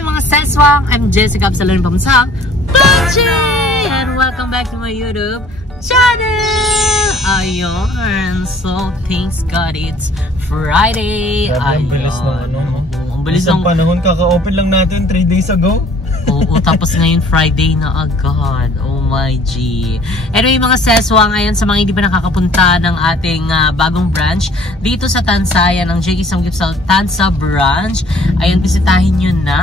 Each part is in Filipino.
Hi mga seswang! I'm Jessica Absalon Pamsang Pachi! And welcome back to my YouTube channel! Ayun, so thanks God it's Friday. Ang bilis ng ang bilis ng panahon, kaka-open lang natin 3 days ago. Oo, tapos ngayon Friday na agad. Oh my G. Anyway mga seswang, ayan sa mga hindi pa nakakapunta ng ating bagong branch dito sa Tansa, yan ang JK Samgyupsal Tansa branch. Ayun, bisitahin nyo na.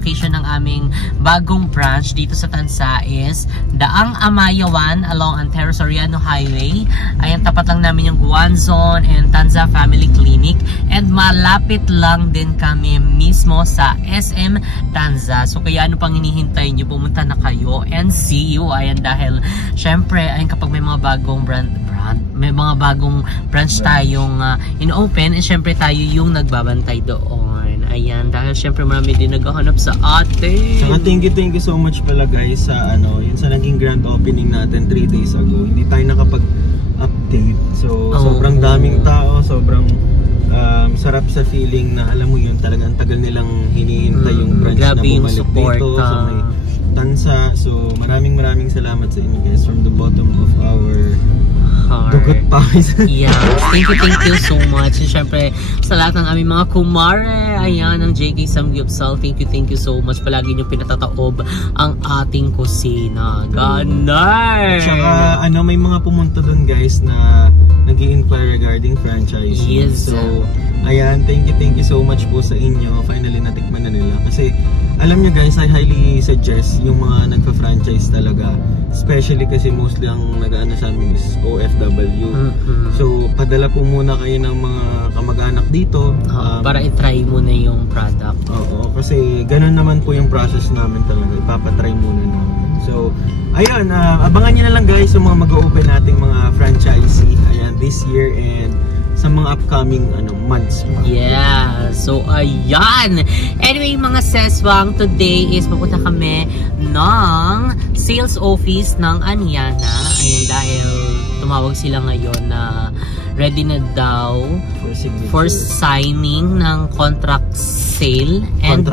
Location ng aming bagong branch dito sa Tansa is Daang Amayawan along Antero Soriano Highway. Ayan, tapat lang namin yung Guanzon and Tanza Family Clinic, and malapit lang din kami mismo sa SM Tanza. So kaya ano pang hinihintay nyo, pumunta na kayo and see you. Ayan, dahil syempre ayun, kapag may mga bagong may mga bagong branch tayong in-open, and syempre tayo yung nagbabantay doon. Ayan, dahil syempre marami din naghahanap sa atin. Saka thank you so much pala guys sa yun sa naging grand opening natin 3 days ago. Hindi tayo nakapag-update. So sobrang daming tao, sobrang sarap sa feeling na alam mo yun, talagang tagal nilang hinihintay yung branch na bumalik dito sa may Tansa. So maraming salamat sa inyo guys from the bottom of our dugot pawis. Yeah, thank you so much. And syempre sa lahat ng aming mga kumare, ayan, ang JK Samgyupsal, thank you so much. Palagi nyo pinatataob ang ating kusina. Ganar! Tsaka may mga pumunta dun guys na nag-i-inquire regarding franchise. Yes. So ayan, thank you so much po sa inyo. Finally natikman na nila. Kasi alam nyo guys, I highly suggest yung mga nagpa-franchise talaga. Especially kasi mostly ang nag-aano sa amin is OFW. So padala po muna kayo ng mga kamag-anak dito. Para i-try muna yung product. Oo, kasi ganun naman po yung process namin talaga. Ipapatry muna namin. So ayun, abangan nyo na lang guys yung mga mag-open nating mga franchisee. Ayan, this year and sa mga upcoming months. Yeah, so ayan. Anyway mga seswang, today is pupunta kami ng sales office ng Anyana. Ayan, dahil tumawag sila ngayon na ready na daw for signing ng contract sale and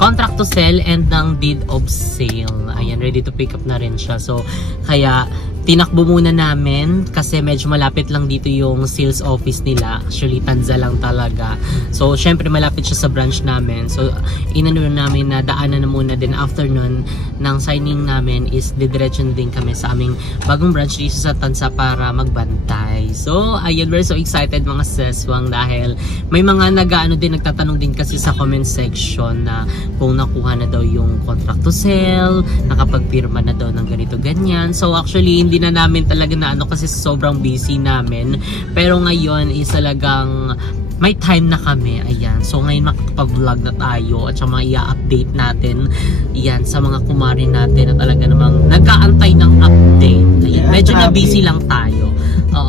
contract to sell and ng deed of sale. Ayan, ready to pick up na rin siya. So kaya tinakbo muna namin kasi medyo malapit lang dito yung sales office nila. Actually, Tanza lang talaga. So, syempre malapit siya sa branch namin. So, inano namin na daanan na muna din after nun ng signing namin is didiretso din kami sa aming bagong branch dito sa Tanza para magbantay. So, ayun, we're so excited mga seswang dahil may mga nagtatanong din kasi sa comment section na kung nakuha na daw yung contract to sell, nakapagpirma na daw ng ganito ganyan. So, actually, hindi na namin talaga na kasi sobrang busy namin, pero ngayon is talagang may time na kami. Ayan, so ngayon makapag-vlog na tayo at saka i-update natin yan sa mga kumari natin na talaga namang nagkaantay ng update. Ayan, medyo na busy lang tayo.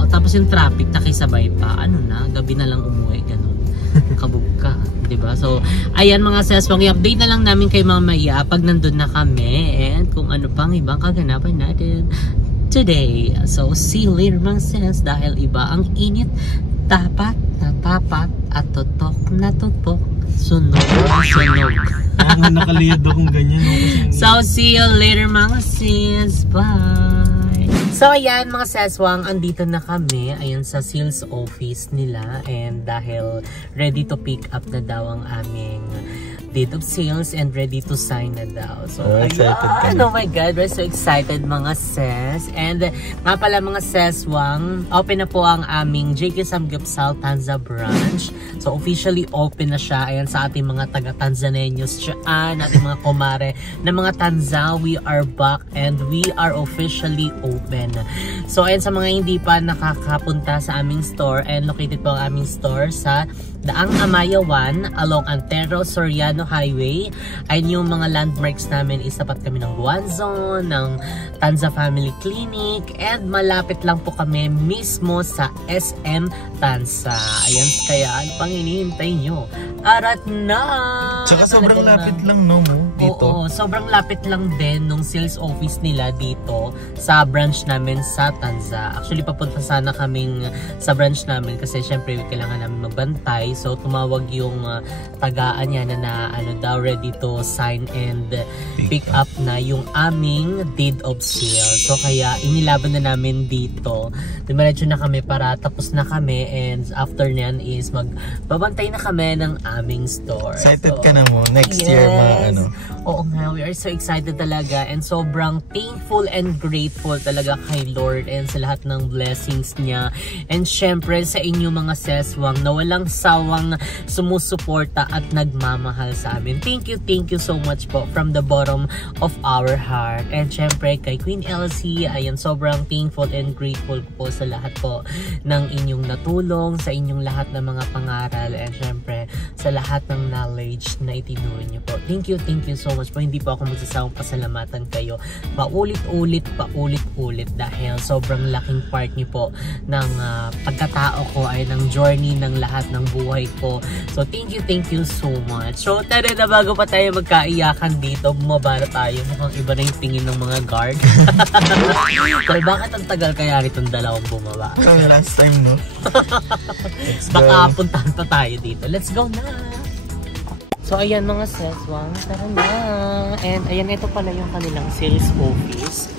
Tapos yung traffic nakisabay pa, gabi na lang umuwi, ganun. Kabog ka, diba? So ayan mga seswang, i-update na lang namin kay mamaya pag nandun na kami and kung ano pang ibang kaganapan natin today. So see you later mga sis, dahil iba ang init, tapat na tapat at tutok na tutok, sunog na sunog. Nakaliyad akong ganyan. So see you later mga sis, bye. So ayan mga seswang, andito na kami ayun sa sales office nila, and dahil ready to pick up na daw ang aming deed of sales and ready to sign na daw. So ayan, oh my god, we're so excited mga ses. And nga pala mga seswang, open na po ang aming JK Samgyeopsal Tanza branch. So officially open na siya ayan sa ating mga taga-Tanzaneños dyan, ating mga kumare na mga Tanza. We are back and we are officially open. So ayan, sa mga hindi pa nakakapunta sa aming store, and located po ang aming store sa Daang Amaya 1 along Antero Soriano Highway. Ayun yung mga landmarks namin, isapat kami ng Guanzon, ng Tanza Family Clinic, and malapit lang po kami mismo sa SM Tanza. Ayan, kaya ano pang hinihintay nyo? Arat na! Tsaka sobrang lapit lang no mo dito. Oo, sobrang lapit lang din nung sales office nila dito sa branch namin sa Tanza. Actually, papunta sana kaming sa branch namin kasi syempre kailangan namin magbantay. So tumawag yung tagaan niya na ano daw, ready to sign and pick up na yung aming deed of sale. So kaya inilaban na namin dito. Dumiretso na kami para tapos na kami, and after nyan is magbabantay na kami ng aming store. Excited ka na mo next year ano. Oo nga, we are so excited talaga, and sobrang thankful and grateful talaga kay Lord and sa lahat ng blessings niya. And syempre sa inyo mga seswang na walang sawang sumusuporta at nagmamahal sa amin. Thank you so much po from the bottom of our heart. And syempre kay Queen Elsie, ayan, sobrang thankful and grateful po sa lahat po ng inyong natulong, sa inyong lahat ng mga pangaral, and syempre sa lahat ng knowledge na itinuro niyo po. Thank you so much po. Hindi po ako magsasawang pasalamatan kayo paulit-ulit dahil sobrang laking part niyo po ng pagkatao ko ay ng journey ng lahat ng buhay ko. So thank you so much. So tara na, bago pa tayo magkaiyakan dito, bumaba na tayo. Mukhang iba na yung tingin ng mga guard. Pero bakit ang tagal kaya itong dalawang bumaba? Last time no? Baka puntahan pa tayo dito. Let's go na! So ayan mga seswang, tara na! And ayan, ito pala yung kanilang sales office.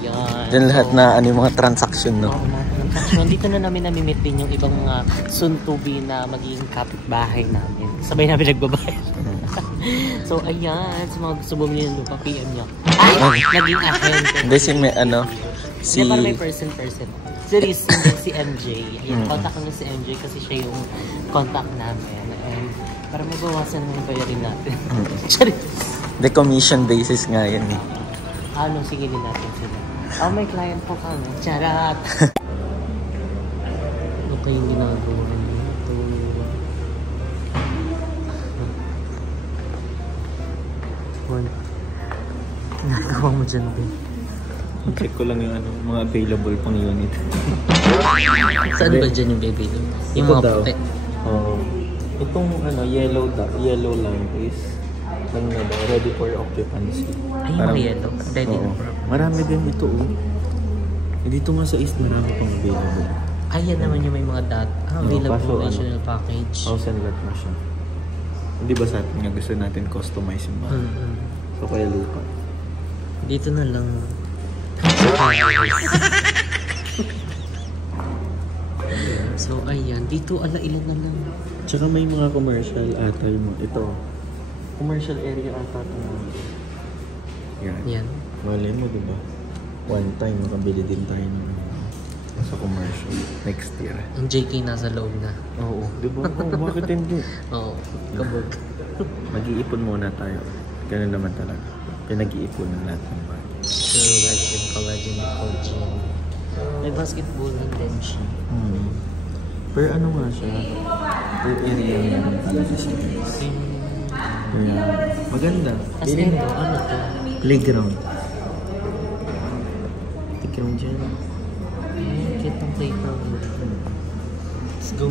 Ayan. Yan lahat na ano yung mga transaction no? Oo, mga transaction. Dito na namin namimit din yung ibang mga soon-to-be na magiging kapitbahay namin. Sabay namin nagbabayad. So ayan, sa mga gusto bumili ng lupa, PM nyo. Ay! Naging akin. Hindi si may ano, si... Hindi, para may person. Si Riz, si MJ. Ayan, contact nyo si MJ kasi siya yung contact namin. And para mabawasan yung bayarin natin. The commission basis nga yun. Ano, sige din natin sila. Oh, may client po kami. Charat! Ano pa yung ginagawa nito? Ginagawa mo dyan, babe. Check ko lang yung ano, mga available pang unit. Saan ba dyan yung baby? Yung mga puti? Oo. Itong ano, yellow line is ano na daw, ready for occupancy. Ay, yung yellow? Ready na for occupancy. Marami din ito dito nga sa East marami pang available. Ay, yan naman yung may mga available national package. House and lot na siya. Hindi ba sa atin nga gusto natin customize yung bahay? So kaya lupa. Dito na lang. So ayan, dito ilan na lang. Tsaka may mga commercial ata yung ito. Commercial area ata ito. Yan. Malay mo diba? One time makabili din tayo ng sa commercial next year. Ang JK nasa loob na. Oo, diba? Bakit hindi? Oo, kabog. Mag-iipon muna tayo. Ganun naman talaga. Pinag-iipon ng lahat ng bagay. So, collagen. May basketball din siya. Pero ano nga siya? Per area naman talaga siya. Kaya, maganda. Kasi ito, ano to? Playground. Playground dyan. Cute ng playground. Let's go.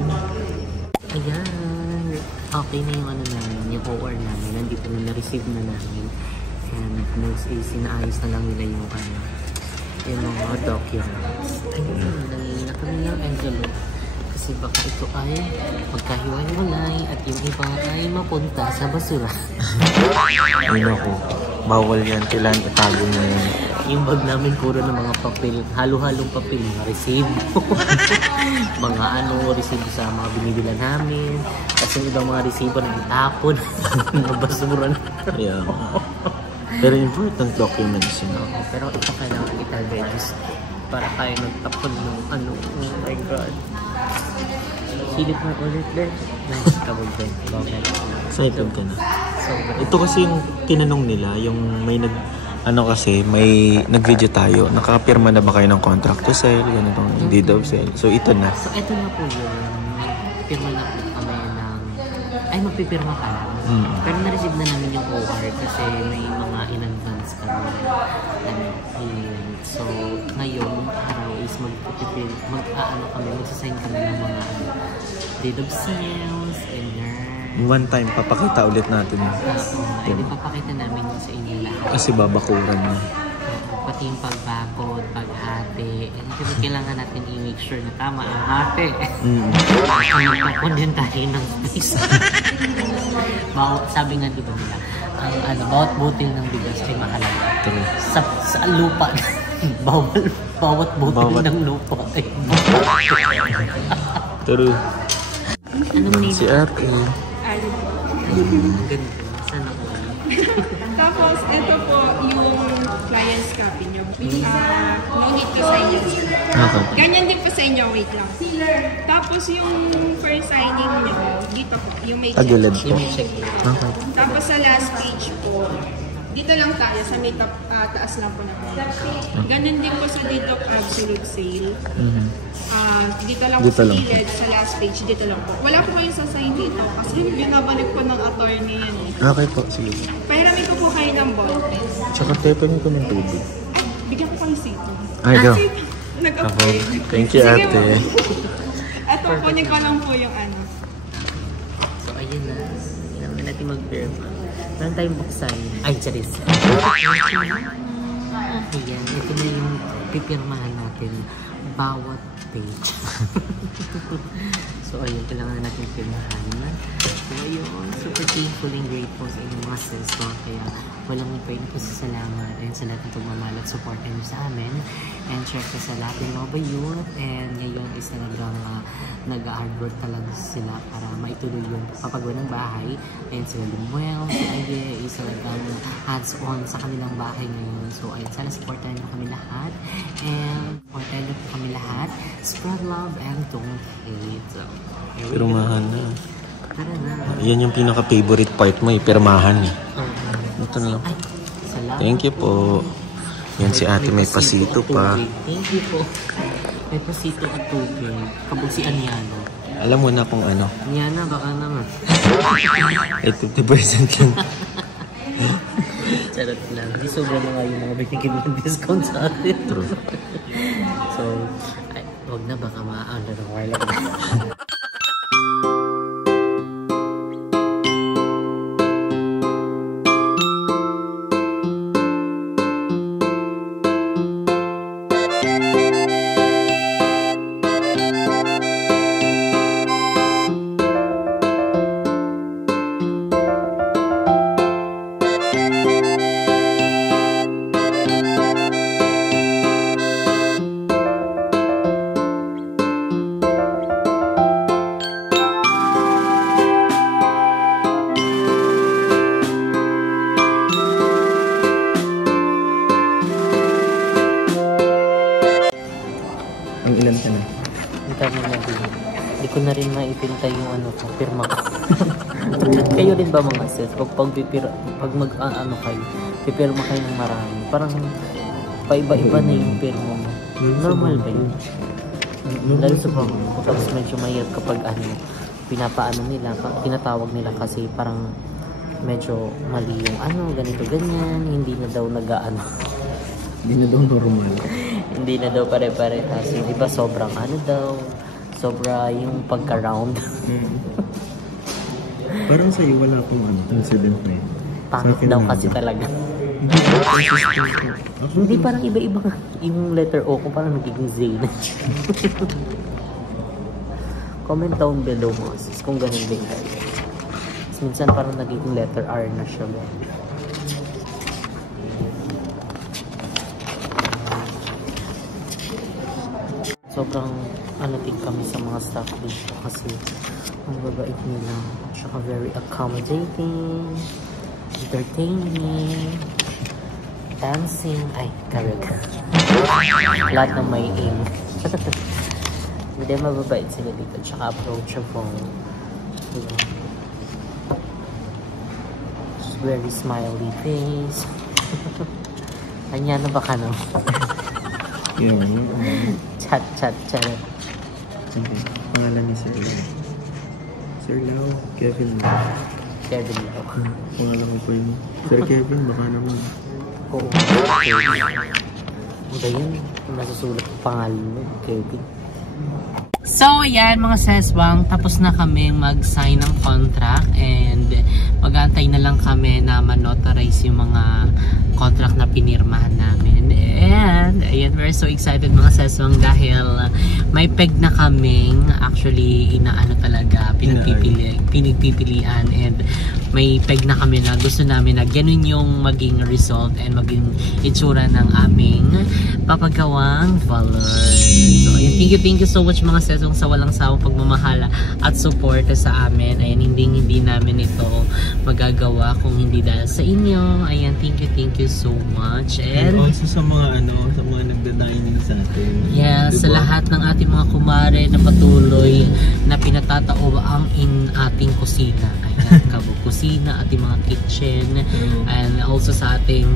Ayan. Okay na yung ano namin, yung OR namin. Nandito na na-receive na namin. And sinaayos na lang nila yung ano, yung mga documents. Ayun, nangingin na kami ng envelope. Kasi baka ito ay magkahiwa-hiwalay at yung iba ay mapunta sa basura. Ay naku, bawal yan. Kailangan itago mo yun. Yung bag namin puro ng mga papel, halo-halong papel, mga resibo. Mga resibo sa mga binibilan namin. Kasi yung ibang mga resibo na itapon, mga basura na. Yeah. Pero important documents, you know. Pero ito kailangan i-register para tayo nagtapon ng oh my God. Silip mo ulit din. Nice, kabog din. Excited ka na. So, ito kasi yung tinanong nila, yung may may nag-video tayo, nakapirma na ba kayo ng contract to sell, ganitong deed of sale. So ito na. So ito na po yun. Pirma na po kami ng... Ay, magpipirma ka lang. Pero na-receive na namin yung OR kasi may mga in-advance kami. So, ngayon, araw is magsasign kami ng mga deed of sales, ganyan. One time, papakita ulit natin. Ay, papakita namin yun sa inyo lahat. Kasi babakuran na. Pati yung pagbakod, paghati. Kasi kailangan natin i-make sure na tama ang hati. Magpakunin tayo ng space. Sabi nga diba nila, bawat butil ng bigas ay mahalaga. True. Sa lupa, bawat butil ng lupa ay True. Ano mo si Ate? Ganda. Sana po. Tapos, ito po yung client's copy nyo. No need to sign it. Okay. Ganyan din po sa inyo. Wait lang. Tapos, yung first signing nyo, dito po, yung may check. Tagilid po. Yung check. Okay. Tapos, sa last page po, dito lang tayo, sa may taas lang po na po. Ganun din po sa dito absolute sale. Dito lang po sa gilid, sa last page, dito lang po. Wala po kayong sasign dito kasi binabalik po ng attorney yan eh. Okay po, sige. Pahiramin ko po kayo ng ballpen. Tsaka peppermint ko ng tubig. Ay, bigyan ko kayo sito. Ay, go. Nag-upgrade. Thank you, Sige Ate. Ito, kunin ko lang po yung So, ayun na. Kailangan natin mag-verify. Saan tayong buksan? Ay, charis. Ayan, ito na yung pipirmahan natin. Bawat page. So, ayun, kailangan natin pirmahan. So, ayun, super thankful and grateful sa inyong mga sis. Kaya, walang pwede po sa salamat and sa lahat ng pagmamahal at support nyo sa amin. And syempre sa lahat ng Nova Youth. And ngayon is talagang nag-hard work talaga sila para maituloy yung papagawa ng bahay. And sila Lumuel, si Aye, is talagang hands-on sa kanilang bahay ngayon. So ayun, sana supportan nyo kami lahat. And supportan nyo po kami lahat. Spread love and don't hate. So, Pirmahan na. tara na. Yan yung pinaka-favorite part mo, pirmahan. Ito na lang. Ay, salamat. Thank you po. Yan si Ate, may pasito pa. Thank you po. May pasito at tubig. Kabog si Anyana. Alam mo na kung ano. Anyana, baka naman. 50% lang. Charot lang. Hindi sobra na nga yung mga binigyan ng discount sa atin. True. So, ay, huwag na, baka ma-under ng warlock. Hindi ko na rin maipinta yung pirma ko. Kayo rin ba mga sis? Pag kayo, pipirma kayo ng marami. Parang paiba-iba na yung pirma mo. Normal ba yun? Lalo sa tapos medyo mahirap kapag pinapaano nila, tinatawag nila kasi parang medyo mali yung ganito, ganyan, hindi na daw Hindi na daw normal. Hindi na daw pare-pare kasi di ba sobrang sobra yung pagka-round. Parang sa'yo wala akong incident na yun. Pangit daw kasi talaga. Hindi, parang iba-iba yung letter O ko parang nagiging Z na. Comment down below mo kung ganun din kayo. Minsan parang nagiging letter R na siya. sobrang ano din kami sa mga staff dito kasi ang babait nila. Tsaka very accommodating, entertaining, dancing, ay, karaoke. Lahat ng may aim. Hindi, mababait sila dito. Tsaka approachable. Diba? Very smiley face. Anya na ba ka no? Chat. Pangalan ni Sir Lau. Sir Lau, Kevin Lau. Kevin Lau. Pangalan ko po yun. Sir Kevin, baka naman. Oo. Ano ba yun? Nasusulat ang pangalan mo, Kevin. So, ayan mga seswang, tapos na kami mag-sign ng contract and mag-aantay na lang kami na man-notarize yung mga contract na pinirmahan namin. And, ayan, we're so excited mga seswang dahil may peg na kaming actually inaano talaga, pinagpipilian and may peg na kami na gusto namin na ganun yung maging result and maging itsura ng aming papagawang followers. So, ayan, thank you so much mga seswang sa walang sawang pagmamahala at support sa amin. Ayan, hindi namin ito magagawa kung hindi dahil sa inyo. Ayan, thank you so much. And also sa mga sa mga nagda-dining sa atin. Yeah, diba? Sa lahat ng ating mga kumare na patuloy na pinatatao ang ating kusina. Ayan, Kabog Kusina, ating mga kitchen, and also sa ating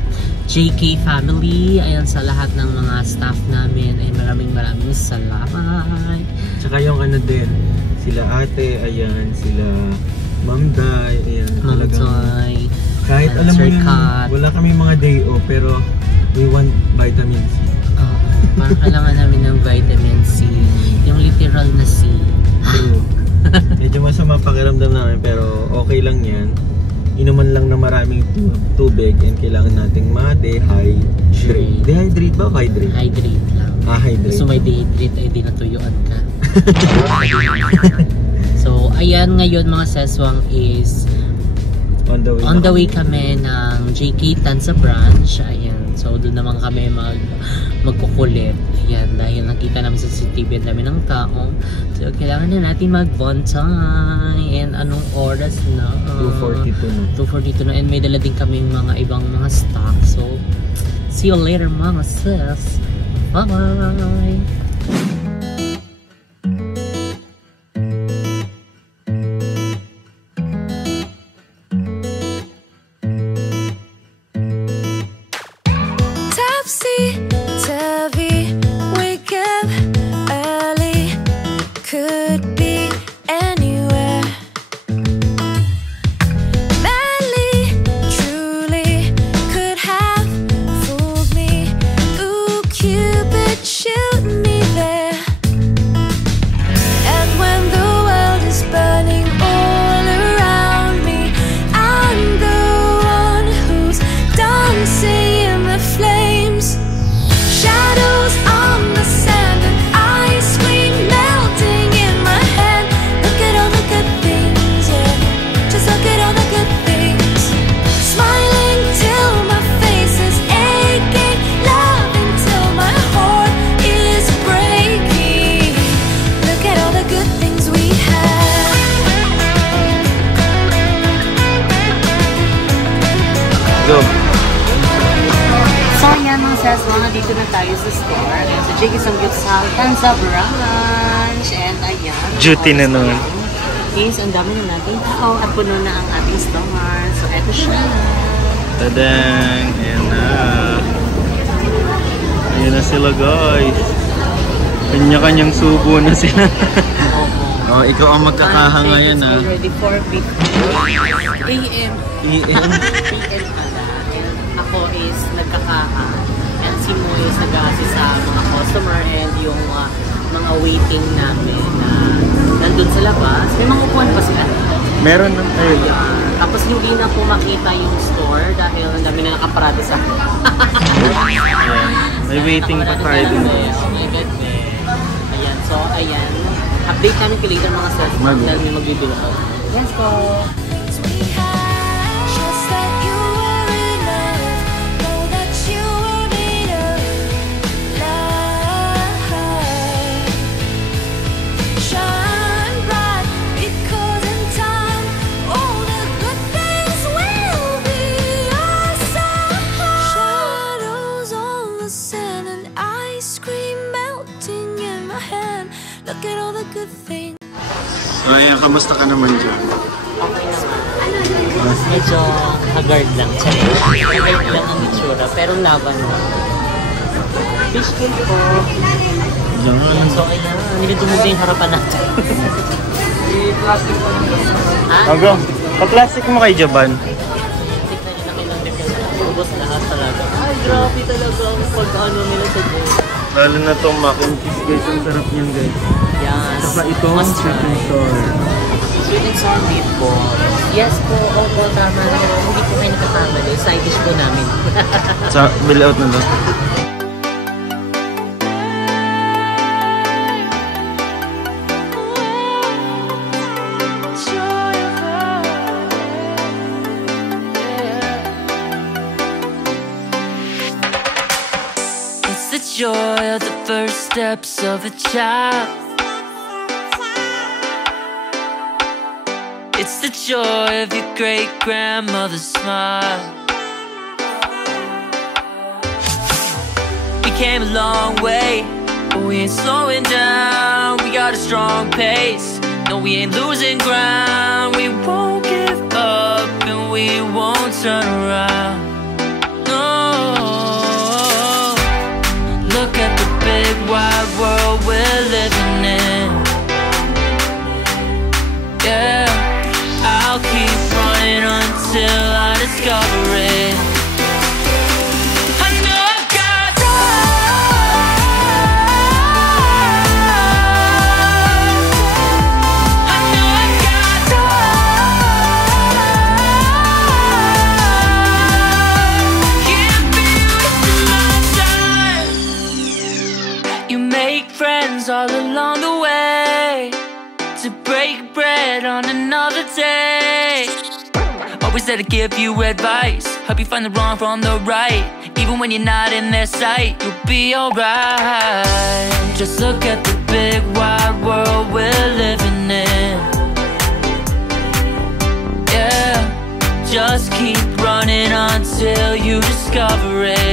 JK family. Ayan, sa lahat ng mga staff namin ay maraming salamat. Tsaka yung din, sila ate, ayan, sila Ma'am Day, ayan, Ma'am Day, kahit alam mo yun, wala kami mga day off, pero we want vitamin C. Parang kailangan namin ng vitamin C, yung literal na C. Medyo masama pakiramdam namin, pero okay lang yan. Inuman lang na maraming tubig and kailangan nating ma-dehydrate. Dehydrate ba o hydrate? Hydrate lang. Hydrate. So may dehydrate ay di natuyuan ka. So ayan, ngayon mga seswang is on the way kami ng JK Tanza branch. Ayan, so doon naman kami magkukulit. Ayan, dahil nakita namin sa CCTV ang dami ng tao. So kailangan na natin mag-bonsai. And anong oras na? 2:42 na. And may dala din kami mga ibang mga stock. So see you later mga sis. Bye bye. Dito na tayo sa store. Ayan, sa JK Tanza branch. And ayan. Duty na nun. Yes, ang dami na natin tao at puno na ang ating store. So, eto siya. Tadang! Ayan na. Ayan na sila guys. Kanya-kanyang subo na sila. Oh, ikaw ang magkakahanga yan ha. It's already 4:50 AM. PM? PM pala. And ako is nagkakaha. And si Mo is nag-assist sa mga customer and yung mga waiting namin na nandun sa labas. May mga upuan pa sila. Meron ng tayo. Tapos hindi na po makita yung store dahil ang dami na nakaparada sa akin. May waiting pa tayo din. Oh my goodness. Ayan, so ayan. Update namin kayo later mga sales. Dahil may magbibilo ko. Yes po. at all the good things. So ayan, kamusta ka naman dyan? Okay naman. Medyo haggard lang. Haggard lang ang itsura, pero laban lang. Fish cake po. Yan. So okay na. Nilitumutin yung harapan natin. Hanggang, pa-plastic mo kay Jaban. Tignan nyo na kailang kasi ubos lahat talaga. Ay, grabe talaga ang pag-ano nila sa Diyos. Lalo na itong mac and cheese guys, ang sarap niyan guys. Yan. Saka itong Must sweet and try. sour. Sweet and sour meatballs. Yes po, opo, tama na. Hindi po kayo nakakamali. Side dish po namin. Sa bill out na lang. It's the joy of the first steps of a child. It's the joy of your great-grandmother's smile. We came a long way, but we ain't slowing down. We got a strong pace, no we ain't losing ground. We won't give up and we won't turn around. No, look at the big wide world we're living in. Yeah, I'll keep running until I discover it. I know I've got drive. I know I've got drive. Can't be wasting my time. You make friends all along the way, to break bread on another day. Always there to give you advice, help you find the wrong from the right. Even when you're not in their sight, you'll be alright. Just look at the big wide world we're living in. Yeah, just keep running until you discover it.